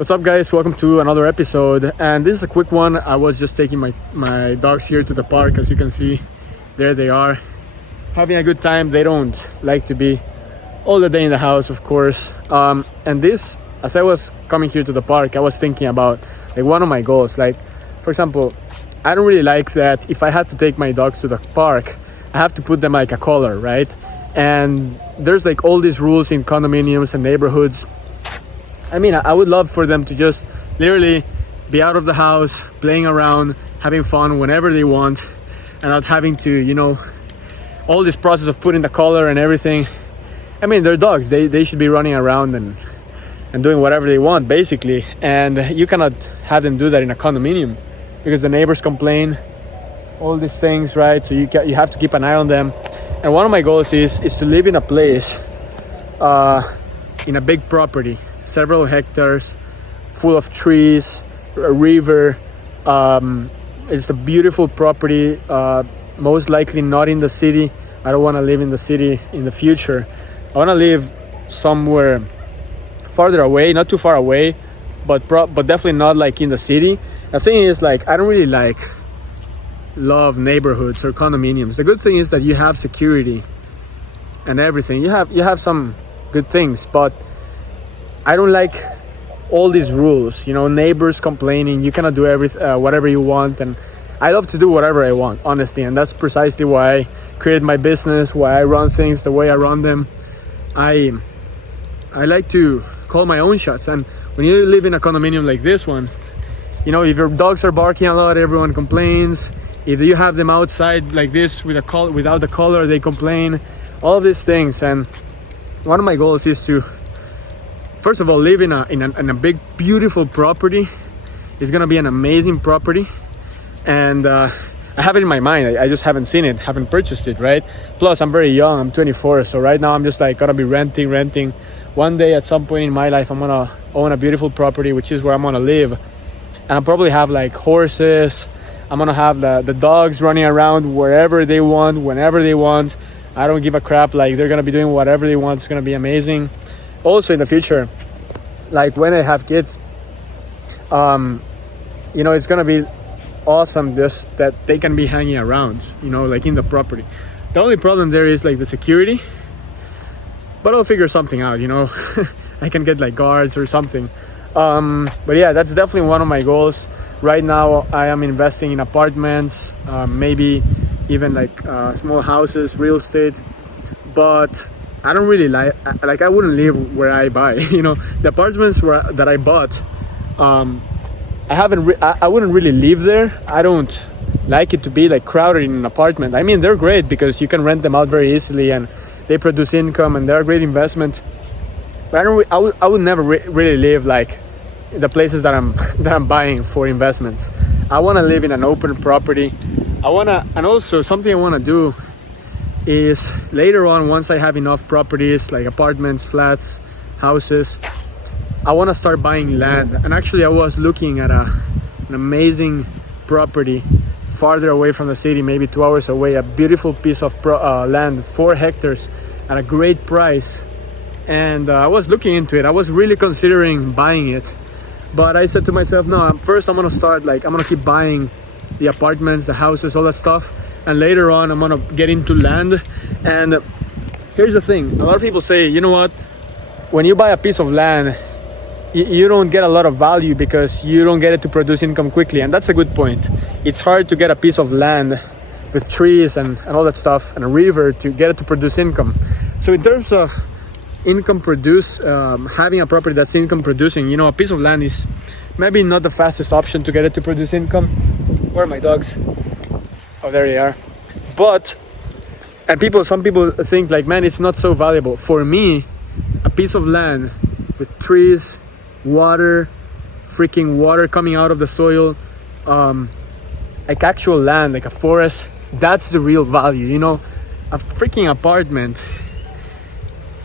What's up, guys? Welcome to another episode, and this is a quick one. I was just taking my dogs here to the park. As you can see, there they are, having a good time. They don't like to be all the day in the house, of course. And this, as I was coming here to the park, I was thinking about like one of my goals. Like, for example, I don't really like that if I had to take my dogs to the park, I have to put them like a collar, right? And there's like all these rules in condominiums and neighborhoods. I mean, I would love for them to just literally be out of the house, playing around, having fun whenever they want, and not having to, all this process of putting the collar and everything. I mean, they're dogs. They should be running around and doing whatever they want, basically. And you cannot have them do that in a condominium because the neighbors complain, all these things, right? So you have to keep an eye on them. And one of my goals is to live in a place, in a big property, several hectares, full of trees, a river. It's a beautiful property, most likely not in the city. I don't want to live in the city in the future. I want to live somewhere farther away, not too far away, but definitely not like in the city. The thing is, like, I don't really love neighborhoods or condominiums. The good thing is that you have security and everything. You have some good things, but I don't like all these rules, neighbors complaining, you cannot do whatever you want. And I love to do whatever I want, honestly. And that's precisely why I created my business, why I run things the way I run them. I like to call my own shots. And when you live in a condominium like this one, if your dogs are barking a lot, everyone complains. If you have them outside like this without the collar, they complain. All of these things. And one of my goals is to, first of all, live in a big, beautiful property. It's gonna be an amazing property, and I have it in my mind. I just haven't seen it, haven't purchased it, right? Plus, I'm very young. I'm 24, so right now I'm just gonna be renting. One day, at some point in my life, I'm gonna own a beautiful property, which is where I'm gonna live, and I'll probably have like horses. I'm gonna have the dogs running around wherever they want, whenever they want. I don't give a crap. Like, they're gonna be doing whatever they want. It's gonna be amazing. Also in the future, like when I have kids, it's gonna be awesome just that they can be hanging around, like in the property. The only problem there is like the security, but I'll figure something out, I can get like guards or something. But yeah, that's definitely one of my goals. Right now I am investing in apartments, maybe even like small houses, real estate, but I don't really I wouldn't live where I buy. The apartments that I bought, I wouldn't really live there. I don't like it to be like crowded in an apartment. I mean, they're great because you can rent them out very easily and they produce income and they're a great investment. But I would never really live like the places that I'm buying for investments. I want to live in an open property. And also something I want to do is later on, once I have enough properties like apartments, flats, houses, I want to start buying land. And actually I was looking at an amazing property farther away from the city, maybe 2 hours away, a beautiful piece of land, 4 hectares at a great price. And I was looking into it. I was really considering buying it, but I said to myself, no, first I'm gonna keep buying the apartments, the houses, all that stuff, and later on I'm gonna get into land. And here's the thing, a lot of people say, you know what, when you buy a piece of land, you don't get a lot of value because you don't get it to produce income quickly. And that's a good point. It's hard to get a piece of land with trees and all that stuff and a river to get it to produce income. So in terms of income having a property that's income producing, a piece of land is maybe not the fastest option to get it to produce income. Where are my dogs? Oh, there they are. Some people think like, man, it's not so valuable. For me, a piece of land with trees, freaking water coming out of the soil, like actual land, like a forest, that's the real value. A freaking apartment,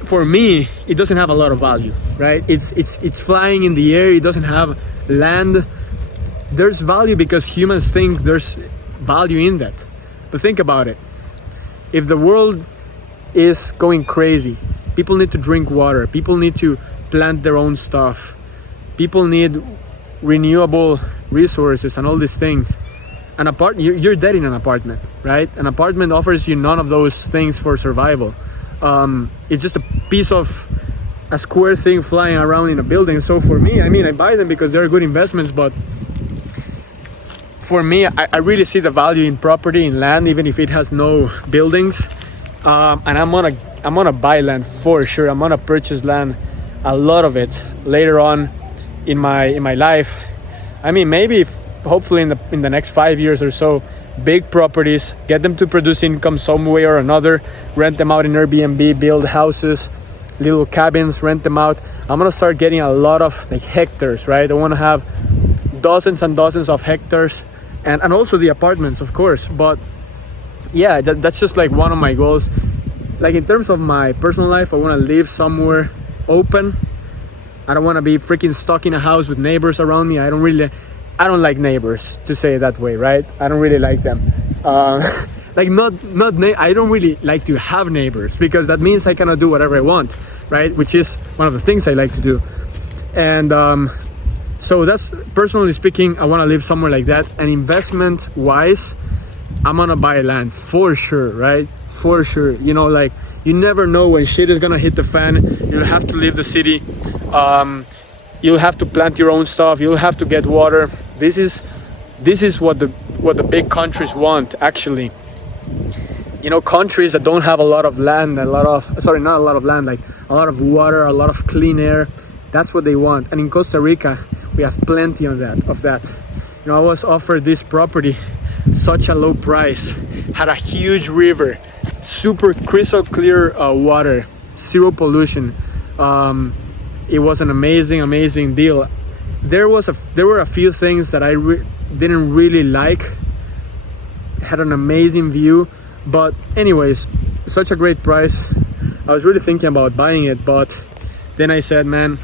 for me, it doesn't have a lot of value, right? It's flying in the air. It doesn't have land. There's value because humans think there's value in that. But think about it. If the world is going crazy, people need to drink water, people need to plant their own stuff, people need renewable resources and all these things. You're dead in an apartment, right? An apartment offers you none of those things for survival. It's just a square thing flying around in a building. So for me, I mean, I buy them because they're good investments, but for me, I really see the value in property, in land, even if it has no buildings. And I'm gonna buy land for sure. I'm gonna purchase land, a lot of it, later on in my life. I mean, maybe hopefully in the next 5 years or so, big properties, get them to produce income some way or another, rent them out in Airbnb, build houses, little cabins, rent them out. I'm gonna start getting a lot of like hectares, right? I want to have dozens and dozens of hectares, and also the apartments, of course. But yeah, that's just like one of my goals. Like in terms of my personal life, I want to live somewhere open. I don't want to be freaking stuck in a house with neighbors around me. I don't like neighbors, to say it that way, right? I don't really like them. I don't really like to have neighbors, because that means I cannot do whatever I want, right? Which is one of the things I like to do. And so that's, personally speaking, I want to live somewhere like that. And investment wise, I'm gonna buy land for sure, right? For sure. You know, like, you never know when shit is gonna hit the fan. You'll have to leave the city. You'll have to plant your own stuff. You'll have to get water. This is what the big countries want, actually. You know, countries that don't have a lot of land, not a lot of land, like a lot of water, a lot of clean air. That's what they want. And in Costa Rica, we have plenty of that. You know, I was offered this property, such a low price, had a huge river, super crystal clear water, zero pollution. It was an amazing deal. There were a few things that I didn't really like. Had an amazing view, but anyways, such a great price. I was really thinking about buying it, but then I said, man,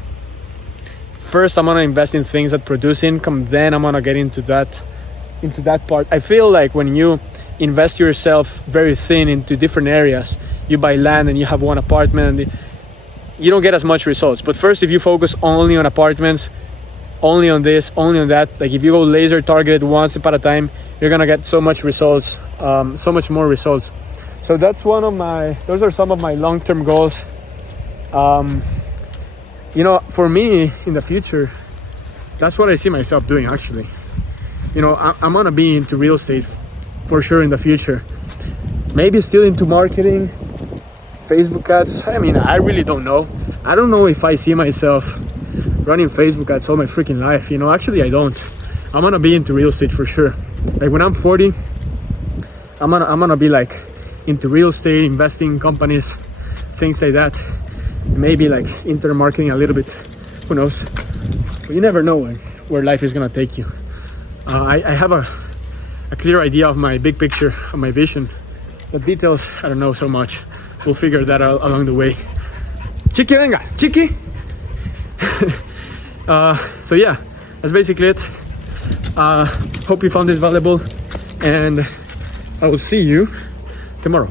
first I'm gonna invest in things that produce income, then I'm gonna get into that part. I feel like when you invest yourself very thin into different areas, you buy land and you have one apartment, and you don't get as much results. But first, if you focus only on apartments, only on this, only on that, like if you go laser targeted one step at a time, you're gonna get so much results, so much more results. So those are some of my long-term goals. You know, for me in the future, that's what I see myself doing, actually. You know, I'm gonna be into real estate for sure in the future. Maybe still into marketing, Facebook ads. I mean, I really don't know. I don't know if I see myself running Facebook ads all my freaking life. You know, actually I don't. I'm gonna be into real estate for sure. Like when I'm 40, I'm gonna be like into real estate, investing in companies, things like that. Maybe like internet marketing a little bit, who knows. But you never know where life is gonna take you. I have a clear idea of my big picture, of my vision. The details, I don't know so much. We'll figure that out along the way. Chiqui, venga, chiqui. So yeah, that's basically it. Hope you found this valuable, and I will see you tomorrow.